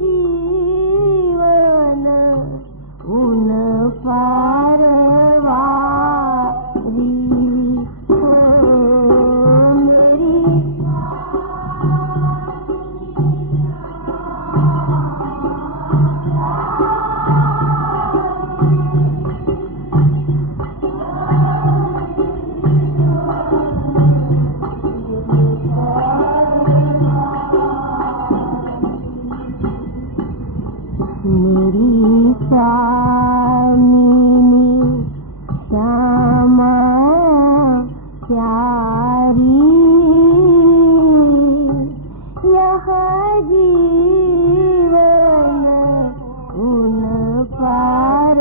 जीवन उन पारवारी हो मेरी स्वामिनी श्यामा प्यारी यह जीवन उन पारवारी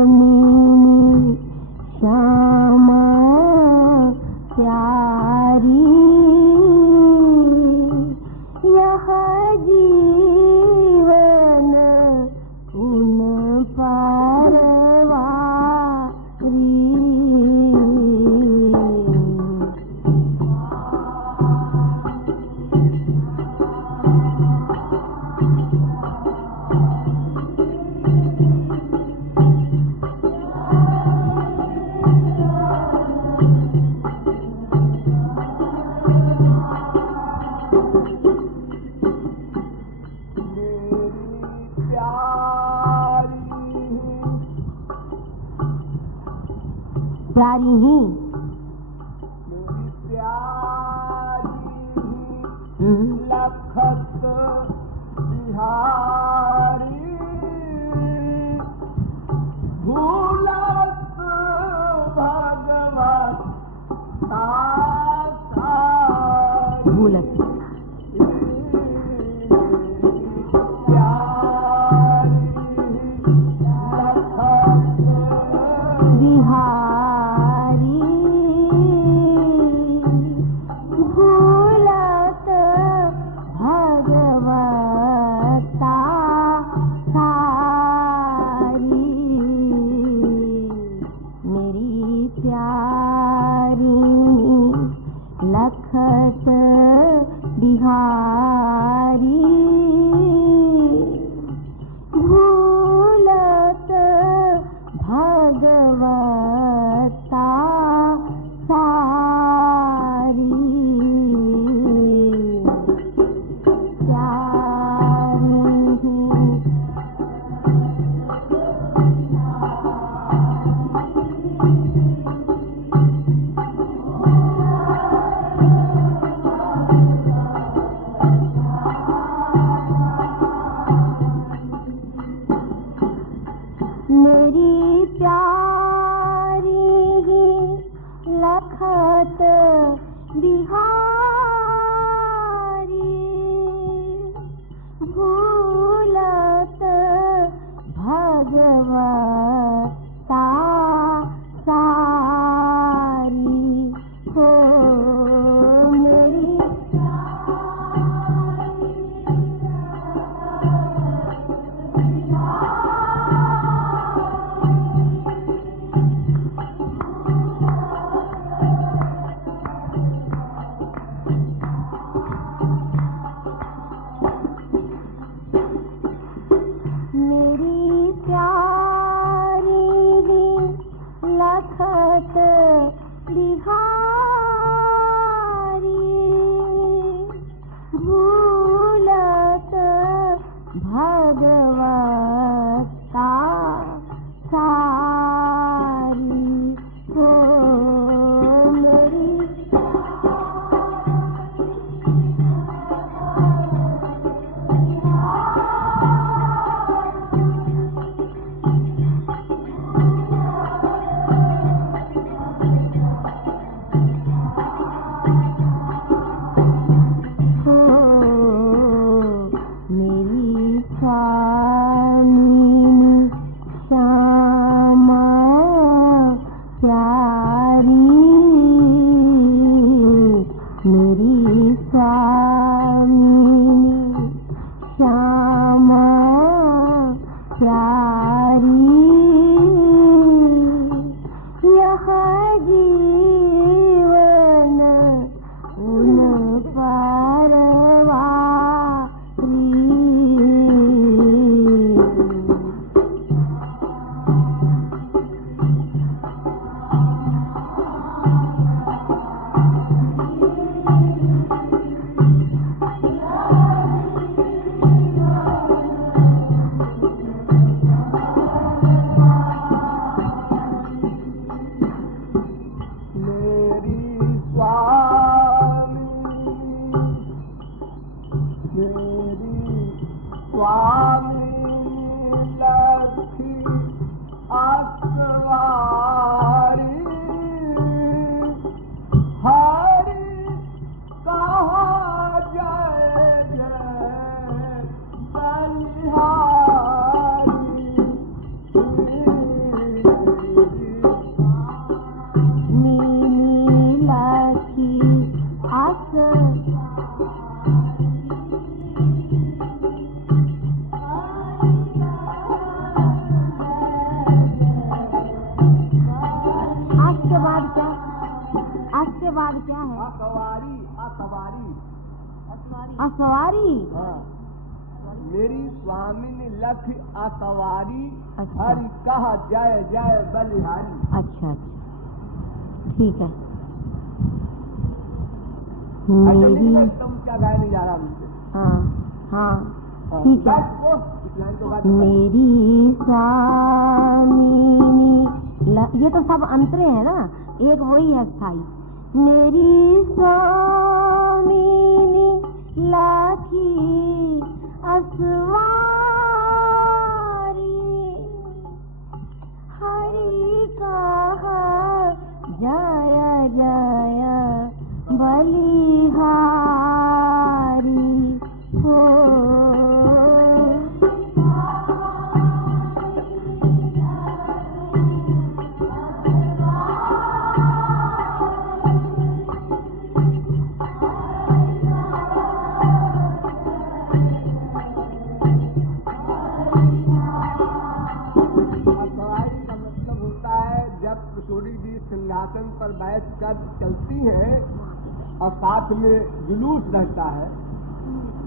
स्वामिनी श्यामा प्यारी प्यारी ही मेरी प्यारी लखत बिहारी भूलत भगवत भूलत बिहारी भूलत भगवता सारी मेरी प्यारी लखत बिहारी भूलत भगवता सारी मेरी प्यारी ही लखत बिहारी भूलत भगवता सारी हो मेरी प्यारी ही लखत बिहारी भूलत भगवता सारी हो मेरी मेरी स्वामिनी श्यामा प्यारी यह जीवन उन के बाद क्या है? असवारी। असवारी असवारी। हाँ। मेरी स्वामिनी लख असवारी। अच्छा। हरि कह जय जय बलिहारी। अच्छा अच्छा ठीक है। मेरी तुम क्या गाय नहीं जा रहा मुझसे। हाँ हाँ ठीक है। तो मेरी स्वामिनी ये तो सब अंतरे हैं ना, एक वही है स्थाई। मेरी स्वामिनी लाखी असवारी, हरि कहा जाया जाया बलिहारी हो। किशोरी जी सिंहासन पर बैठकर चलती हैं और साथ में जुलूस रहता है,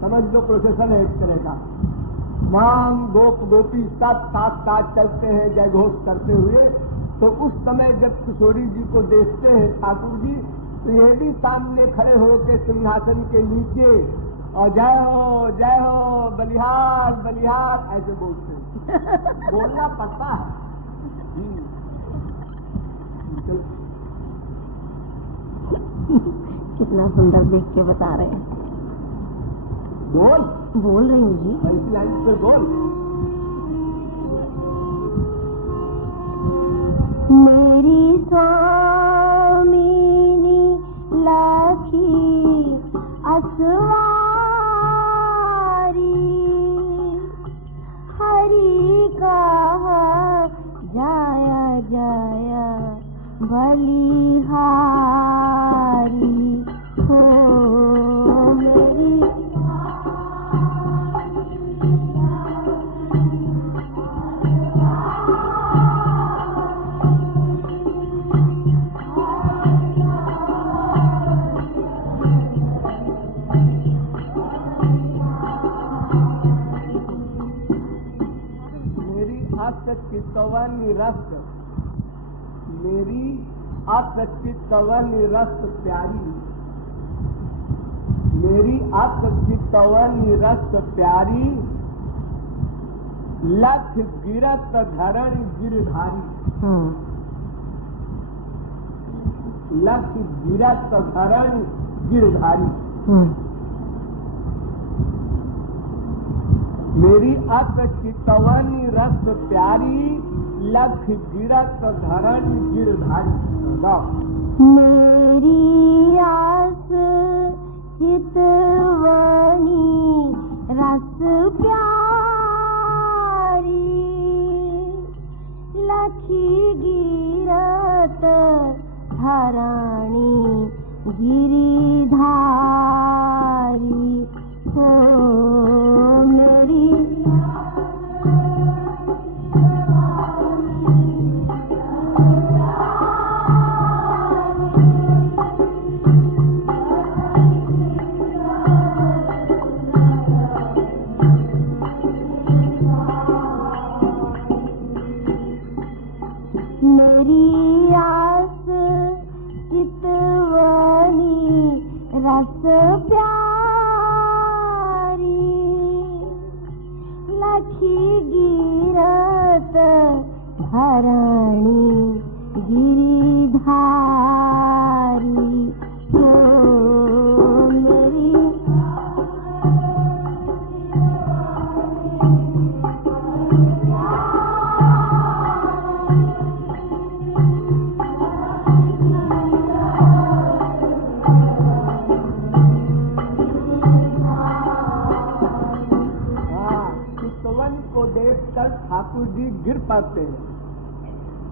समझ लो प्रोसेसन है एक तरह का। मां गोप गोपी सब साथ साथ चलते हैं जय घोष करते हुए। तो उस समय जब किशोरी जी को देखते हैं ठाकुर जी, तो ये भी सामने खड़े होकर सिंहासन के नीचे और जय हो बलिहार बलिहार ऐसे बोलते हैं। बोलना पड़ता है। कितना सुंदर देख के बता रहे हैं। बोल रही हूँ जी। ऐसी लाइन से बोल। मेरी स्वामिनी लाखी असवारी, हरि कहा जाया जाया बलिहारी हो। मेरी चितवन रस, मेरी अचितवन रस प्यारी, मेरी अचितवन रस प्यारी, लख गिरत धरण गिरधारी, लख गिरत धरण गिरधारी। मेरी अचितवन रस प्यारी, लख गिरत धरण गिरधारी। मेरी आस चितवनी रस प्यारी, लखी गिरत धरणी गिरिधारी हो। मेरी आस चितवनी रस प्यारी, लखी गिरत धरणी गिरिधारी हो। मेरी ठाकुर जी गिर पाते हैं।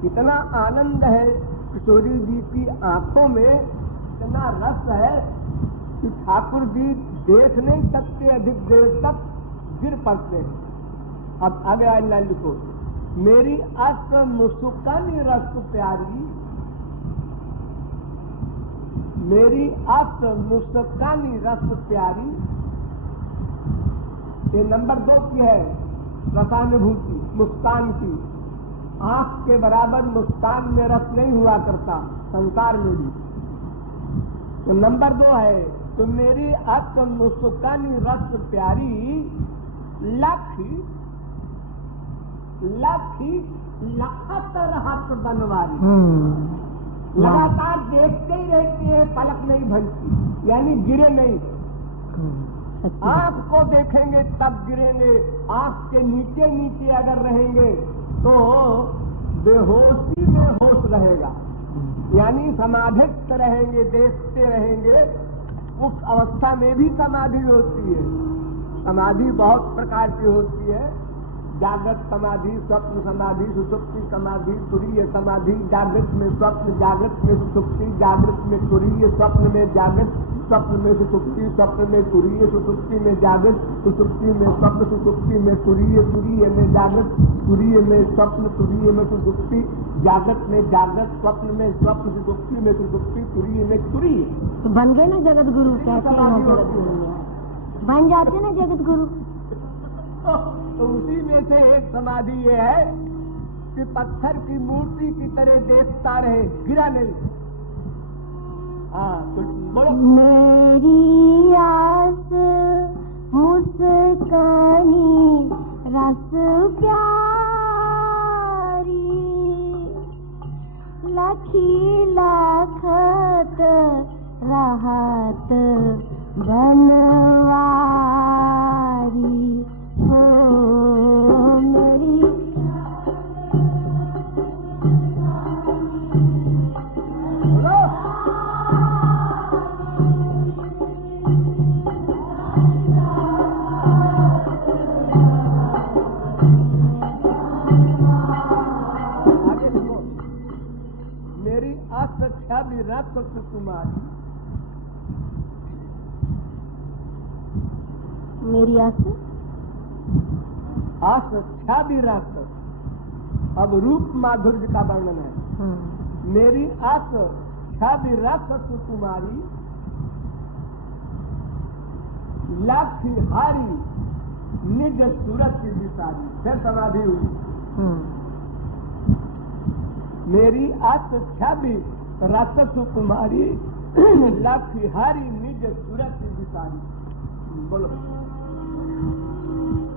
इतना आनंद है किशोरी जी की आंखों में, इतना रस है कि ठाकुर जी देख नहीं सकते, अधिक देर तक गिर पड़ते हैं। अब आगे आई लाइन लिखो। मेरी अस मुस्कानी रस प्यारी, मेरी अस मुस्कानी रस प्यारी। ये नंबर 2 की है रसानुभूति, मुस्कान की। आंख के बराबर मुस्कान में रस नहीं हुआ करता संसार में भी। तो नंबर 2 है, तो मेरी अस मुस्कानी रस प्यारी, लख लखी लखत रहत बनवारी। लगातार देखते ही रहते हैं, पलक नहीं भनती, यानी गिरे नहीं। आंख को देखेंगे तब गिरेंगे, आंख के नीचे नीचे अगर रहेंगे तो बेहोशी में होश रहेगा, यानी समाधिस्थ रहेंगे, देखते रहेंगे। उस अवस्था में भी समाधि होती है। समाधि बहुत प्रकार की होती है, जागृत समाधि, स्वप्न समाधि, सुषुप्ति समाधि, तुरीय समाधि। जागृत में स्वप्न, जागृत में सुषुप्ति, जागृत में तुरीय, स्वप्न में जागृत, स्वप्न में सुषुप्ति, स्वप्न में तुरीय, सुषुप्ति में जागृत, सुषुप्ति में स्वप्न, सुषुप्ति में तुरीय, तुरीय में जागृत, तुरीय में स्वप्न, तुरीय में सुषुप्ति, जागृत में जागृत, स्वप्न में स्वप्न, सुषुप्ति में सुषुप्ति, तुरीय में तुरीय। तो बन गए ना जगत गुरु, कैसे बन जाते ना जगत गुरु। तो उसी में से एक समाधि ये है कि पत्थर की मूर्ति की तरह देखता रहे, गिरा नहीं। हाँ, तो बोलो। मेरी आस मुस्कानी रस प्यारी, लखी लखत रहत बनवारी। मेरी आस्था भी रस तुम्हारी, मेरी आस्था भी रस। अब रूप माधुर्य का वर्णन है। मेरी आस्था भी रस तुम्हारी, लाख हारी निज सूरत की विसारी। फिर समाधि हुई। मेरी आस्था भी रस तुम्हारी, लाख हारी निज सूरत की विसारी। बोलो।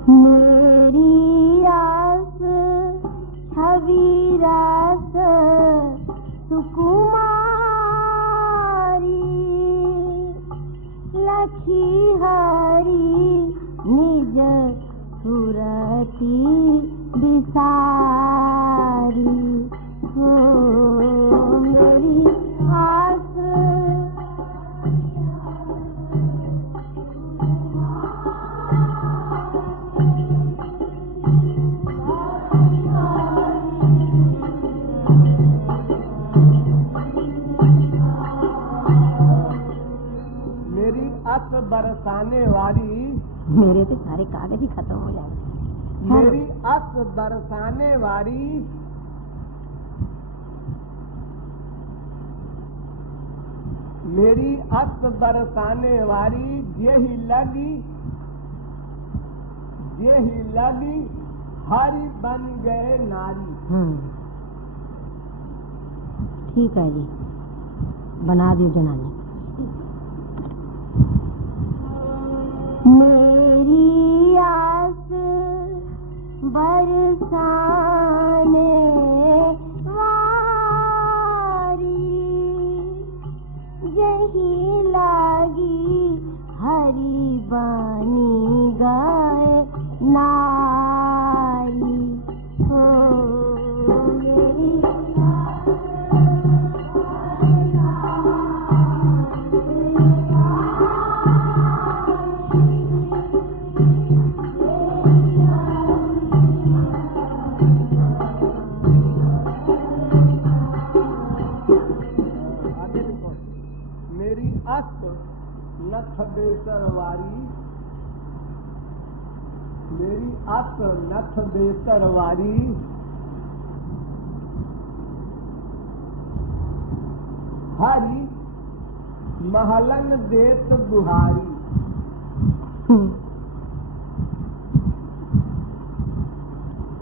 मेरी आस छवि रस सुकुमारी, लखी हरी निज सुरती बिसारी। हो मेरी आस बरसाने वाली। मेरे तो सारे कागज ही खत्म हो जाए। मेरी अस बरसाने वाली, मेरी अस बरसाने वाली, यही लगी हरि बन गए नारी। ठीक है जी, बना दी जनानी। मेरी आस बरसाने वारी, यही लागी हरि बनी गए नारी। हो मेरी नथ बेसरवारी, मेरी अस नथ बेसरवारी, हरि महलन देत बुहारी।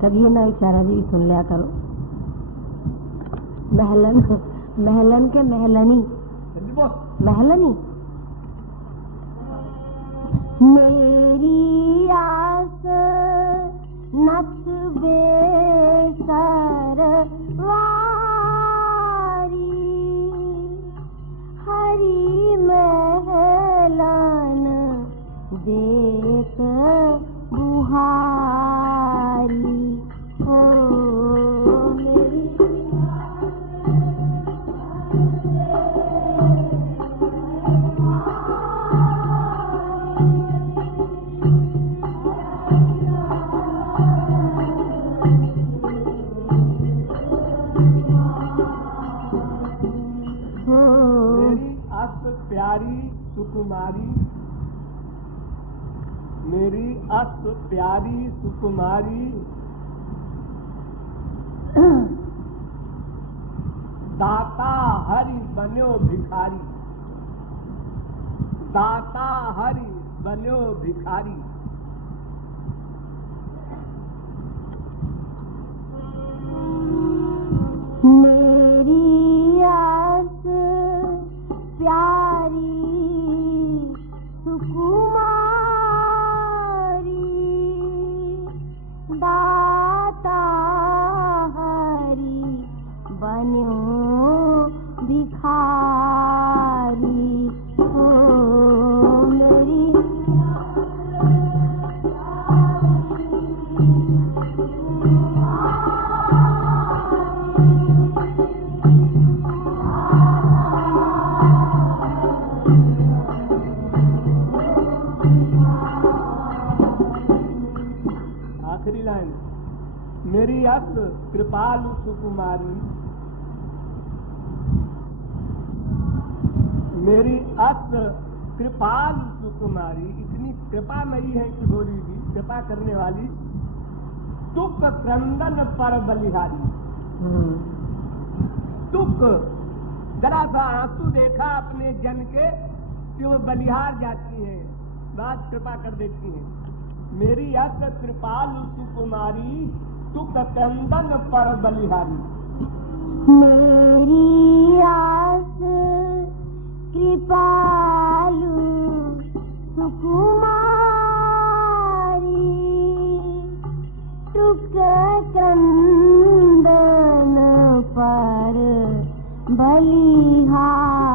कभी ना इशारा भी सुन लिया करो। महलन, महलन के महलनी, महलनी। मेरी आस नथ बे सुकुमारी, मेरी अस्त प्यारी सुकुमारी, दाता हरि बन्यो भिखारी, दाता हरि बन्यो भिखारी। मेरी आस प्यारी सुकुमारी, दाता हरि बन्यो भिखारी। ओ मेरी आखिरी लाइन, मेरी अस कृपालु सुकुमारी, मेरी अस कृपालु सुकुमारी, इतनी कृपामयी है किशोरी जी, कृपा करने वाली। तुक क्रंदन पर बलिहारी, तुक जरा सा आंसू देखा अपने जन के कि वो बलिहार जाती हैं, बात कृपा कर देती हैं। मेरी अस कृपालु सुकुमारी, तुक क्रंदन पर बलिहारी। मेरी आस कृपालु सुकुमारी, तुक क्रंदन पर बलिहारी।